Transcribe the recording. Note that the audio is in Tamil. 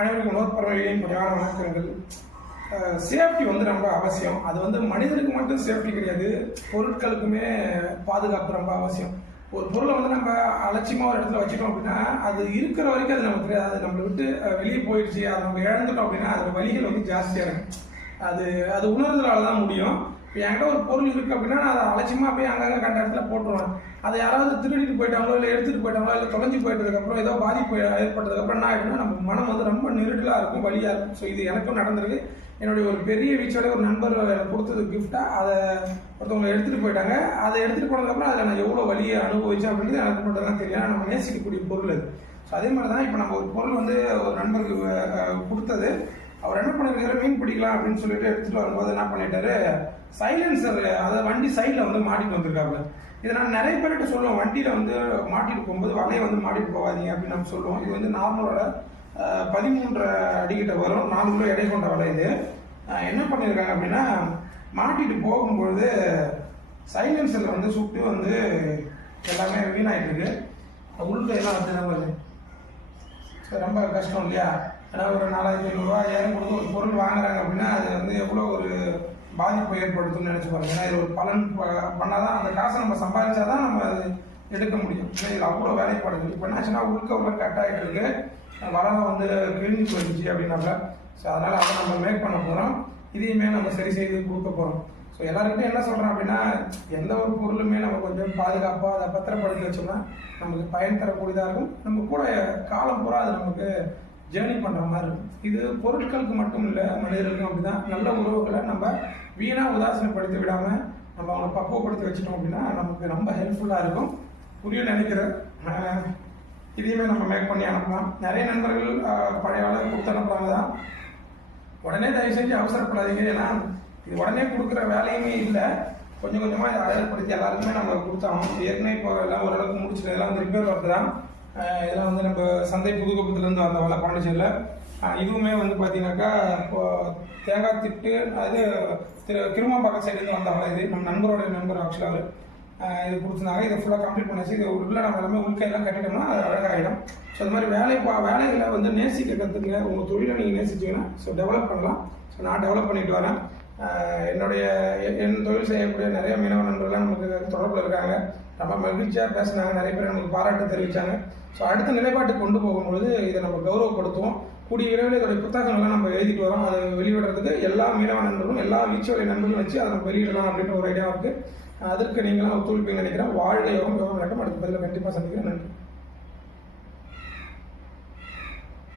அனைவருக்கும் உணர்ப்பறவைகளின் பணியான வணக்கங்கள். சேஃப்டி வந்து ரொம்ப அவசியம். அது வந்து மனிதனுக்கு மட்டும் சேஃப்டி கிடையாது, பொருட்களுக்குமே பாதுகாப்பு ரொம்ப அவசியம். ஒரு பொருளை வந்து நம்ம அலட்சியமாக ஒரு இடத்துல வச்சுட்டோம் அப்படின்னா அது இருக்கிற வரைக்கும் அது நமக்கு தெரியாது. அது நம்மளை விட்டு வெளியே போயிடுச்சு, அதை நம்ம இழந்துட்டோம் அப்படின்னா அதோட வலிகள் வந்து ஜாஸ்தியாக இருக்கும். அது அது உணர்றதுனால தான் முடியும். இப்போ என்கிட்ட ஒரு பொருள் இருக்குது அப்படின்னா நான் அதை அலட்சியமாக போய் அங்கங்கே கண்ட இடத்துல போட்டுருவேன். அதை யாராவது திருடிட்டு போயிட்டாங்களோ இல்லை எடுத்துகிட்டு போயிட்டாங்களோ இல்லை தொலைஞ்சு போயிட்டதுக்கப்புறம் ஏதோ பாதிப்பு ஏற்பட்டதுக்கப்புறம் என்ன ஆகிடும்னா நம்ம மனம் வந்து ரொம்ப நெருடலாக இருக்கும், வலியாக இருக்கும். ஸோ இது எனக்கும் நடந்திருக்கு. என்னுடைய ஒரு பெரிய வீச்சோட ஒரு நண்பர் எனக்கு கொடுத்தது கிஃப்டாக அதை ஒருத்தவங்களை எடுத்துகிட்டு போயிட்டாங்க. அதை எடுத்துகிட்டு போனதுக்கப்புறம் அதில் நான் எவ்வளோ வலியை அனுபவிச்சேன் அப்படின்றது எனக்கு மட்டும் தான் தெரியும். நம்ம நேசிக்கக்கூடிய பொருள் அது. ஸோ அதே மாதிரி தான் இப்போ நம்ம ஒரு பொருள் வந்து ஒரு நண்பருக்கு கொடுத்தது. அவர் என்ன பண்ணிருக்காரு, மீன் பிடிக்கலாம் அப்படின்னு சொல்லிட்டு எடுத்துகிட்டு வரும்போது என்ன பண்ணிட்டாரு, சைலன்சர் அதை வண்டி சைடில் வந்து மாட்டிட்டு வந்திருக்காங்க. இதை நான் நிறைய பேர்கிட்ட சொல்லுவோம், வண்டியில் வந்து மாட்டிட்டு போகும்போது வலையை வந்து மாட்டிட்டு போகாதீங்க அப்படின்னு நம்ம சொல்லுவோம். இது வந்து நார்மலோட 13 அடிக்கிட்ட வரும், 4 கிலோ எடை கொண்ட வலை. இது என்ன பண்ணியிருக்காங்க அப்படின்னா, மாட்டிட்டு போகும்பொழுது சைலன்சரில் வந்து சுட்டு வந்து எல்லாமே வீணாயிட்டு இருக்கு. உள்ள எல்லாம் வந்து ரொம்ப கஷ்டம் இல்லையா? ஏன்னா ஒரு 4500 ரூபா கொடுத்து ஒரு பொருள் வாங்குறாங்க அப்படின்னா அது வந்து எவ்வளோ ஒரு பாதிப்பு ஏற்படுத்தும்னு நினச்சி பாருங்க. ஏன்னா இது ஒரு பலன் பண்ணாதான் அந்த காசை நம்ம சம்பாதிச்சாதான் நம்ம அது எடுக்க முடியும். இதில் அவ்வளோ வேலைப்பாடுகள். இப்போ என்னாச்சுன்னா உள்ள கட் ஆகிட்டு இருக்கு, வளம் வந்து கிழிஞ்சு போயிடுச்சு அப்படின்னாக்க. ஸோ அதனால் அதை நம்ம மேக் பண்ண போகிறோம். இதையுமே நம்ம சரி செய்து கொடுக்க போகிறோம். ஸோ எல்லாருக்கிட்டையும் என்ன சொல்கிறோம் அப்படின்னா, எந்த ஒரு பொருளுமே நம்ம கொஞ்சம் பாதுகாப்பாக அதை பத்திரப்படுத்தி வச்சோம்னா நமக்கு பயன் தரக்கூடியதாக இருக்கும். நம்ம கூட காலம் பூரா அது நமக்கு ஜேர்னி பண்ணுற மாதிரி இருக்கும். இது பொருட்களுக்கு மட்டும் இல்லை, மனிதர்களுக்கும் அப்படி தான். நல்ல உறவுகளை நம்ம வீணாக உதாசீனப்படுத்தி விடாமல் நம்ம அவங்களை பக்குவப்படுத்தி வச்சிட்டோம் அப்படின்னா நமக்கு ரொம்ப ஹெல்ப்ஃபுல்லாக இருக்கும். புரிய நினைக்கிறேன். இதையுமே நம்ம மேக் பண்ணி அனுப்பலாம். நிறைய நண்பர்கள் பழைய வேலை கொடுத்து அனுப்புகிறாங்க தான். உடனே தயவு செஞ்சு அவசரப்படாதீங்க. ஏன்னா இது உடனே கொடுக்குற வேலையுமே இல்லை. கொஞ்சம் கொஞ்சமாக இதை அழகுப்படுத்தி எல்லாருக்குமே நம்ம கொடுத்தாங்க. ஏற்கனவே இப்போ எல்லாம் ஓரளவுக்கு முடிச்சுட்டு எல்லாம் வந்து ரிப்பேர் ஒர்க்கு தான். இதெல்லாம் வந்து நம்ம சந்தை புதுக்கோப்பத்துலேருந்து வந்த வேலை பாண்டிச்சேரியில். இதுவுமே வந்து பார்த்தீங்கன்னாக்கா இப்போ தேங்காய் திட்டு அது கிருமாம்பாக்கம் சைட்லேருந்து வந்த வேலை. இது நம்ம நண்பரோட நண்பர் ஆக்சுவலாக இது கொடுத்துருந்தாங்க. இதை ஃபுல்லாக கம்ப்ளீட் பண்ணிச்சு. இது உள்ள நம்ம எல்லாமே உள்கையெல்லாம் கட்டிட்டோம்னா அது அழகாகிடும். ஸோ அது மாதிரி வேலைகளை வந்து நேசிக்க கற்றுக்குங்க. உங்கள் தொழிலை நீங்கள் நேசிச்சிங்கன்னா ஸோ டெவலப் பண்ணலாம். ஸோ நான் டெவலப் பண்ணிட்டு வரேன். என் தொழில் செய்யக்கூடிய நிறைய மீனவ நண்பர்கள்லாம் நமக்கு தொடர்பில் இருக்காங்க. ரொம்ப மகிழ்ச்சியாக பேசினாங்க. நிறைய பேர் நமக்கு பாராட்டு தெரிவித்தாங்க. ஸோ அடுத்த நிலைப்பாட்டுக்கு கொண்டு போகும்பொழுது இதை நம்ம கௌரவப்படுத்துவோம். கூடிய விரைவில் இதோடைய புத்தகங்கள்லாம் நம்ம எழுதிட்டு வரோம். அதை வெளியிடுறதுக்கு எல்லா மீனவ நண்பர்களும் எல்லா வீச்சுவலை நண்பர்களும் வச்சு அதை நம்ம வெளியிடலாம் அப்படின்ற ஒரு ஐடியா இருக்குது. அதற்கு நீங்களாம் ஒத்துழைப்பீங்க நினைக்கிறேன். வாழ்க்கை யோகம் யோகம் நடக்கும். அடுத்த பதில் கண்டிப்பாக சந்திக்கிறேன். நன்றி.